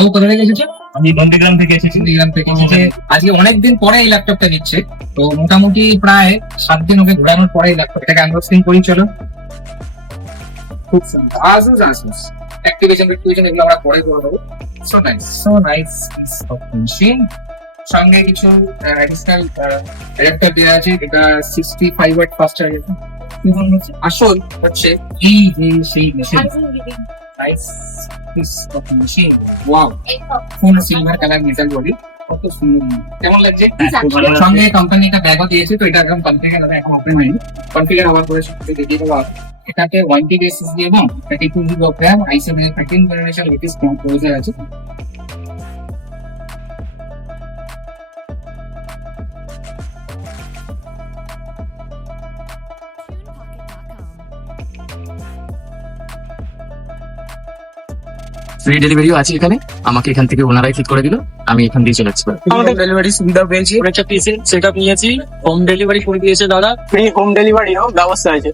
ও কোথা থেকে এসেছে? আমি নন্দীগ্রাম থেকে এসেছি। নন্দীগ্রাম থেকে এসেছে। আজকে অনেকদিন পরে এই ল্যাপটপটা দিচ্ছে, তো মোটামুটি প্রায় 7 দিন ওকে ঘোরানোর পরে এই ল্যাপটপ এটাকে আনবক্সিং করি। চলো। খুব সুন্দর। Asus অ্যাক্টিভেশন এগুলো আমরা পরে করে দেবো। So nice piece of machine. সঙ্গে কিছু অ্যাডিশনাল অ্যাডাপ্টার দেওয়া আছে, এটা 65 ওয়াট ফাস্ট চার্জার। আসল হচ্ছে এই যে সেই machine. Nice piece of machine. Wow, full silver colour metal body, কত সুন্দর। কেমন লাগছে? সঙ্গে কোম্পানিটা ব্যাগও দিয়েছে, তো এটা একদম কনফিগার হবে, এখন ওপেন হয়নি। কনফিগার হওয়ার পরে সব কিছু দেখিয়ে দেবো। এটাতে 1 TB SSD এবং 32 GB of RAM, i7 13 generation latest processor আছে। ফ্রি ডেলিভারিও আছে এখানে, আমাকে এখান থেকে ওনারাই ঠিক করে দিল, আমি এখান দিয়ে চলে আসবো। আমাদের ডেলিভারি সুবিধা পেয়েছি, একটা পিসের সেটআপ নিয়েছি, হোম ডেলিভারি করে দিয়েছে দাদা। ফ্রি হোম ডেলিভারিও ব্যবস্থা আছে।